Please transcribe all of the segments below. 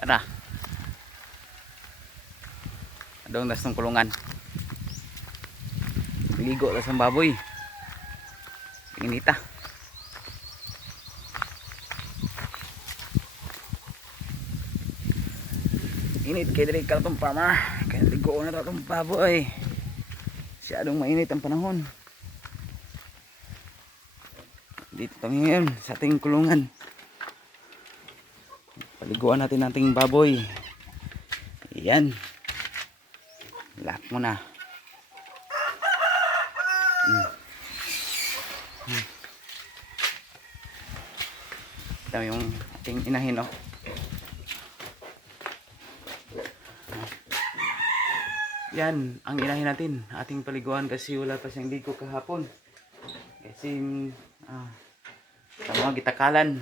Yan na. Adong nas ng kulungan. Ligo ta sa baboy. Inita. Init kay diri kalpang farmer. Kaya ligo na ta tong baboy. Siyadong mainit ang panahon. Dito kami ngayon sa ating kulungan. Paliguan natin ating baboy. Yan. Lock mo na. Ito yung ating inahin, oh. Yan ang inahin natin. Ating paliguan kasi wala pa siyang ligo kahapon. Kasi sa mga gitakalan.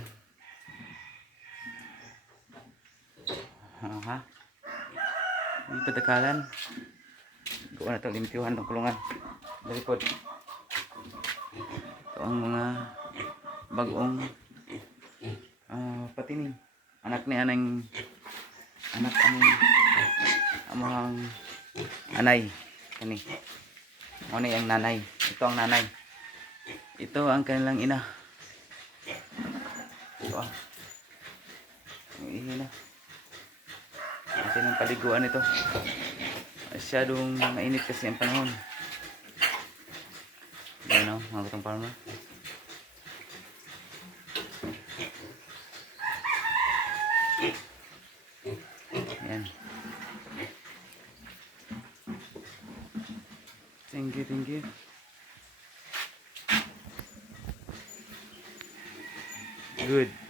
Ha? Hindi patakalan. Gawa na ito, limpyuhan ng kulungan. Dalikod. Ito ang mga bagong patining. Anak ni anang amang anay. Kani. Ano yung nanay? Ito ang nanay. Ito ang kanilang ina. Ito ang ihina. Natin ang paliguan ito. Masyadong mainit kasi ang panahon. Yan o, mga katong farmer. Yan. Thank you, thank you. Good.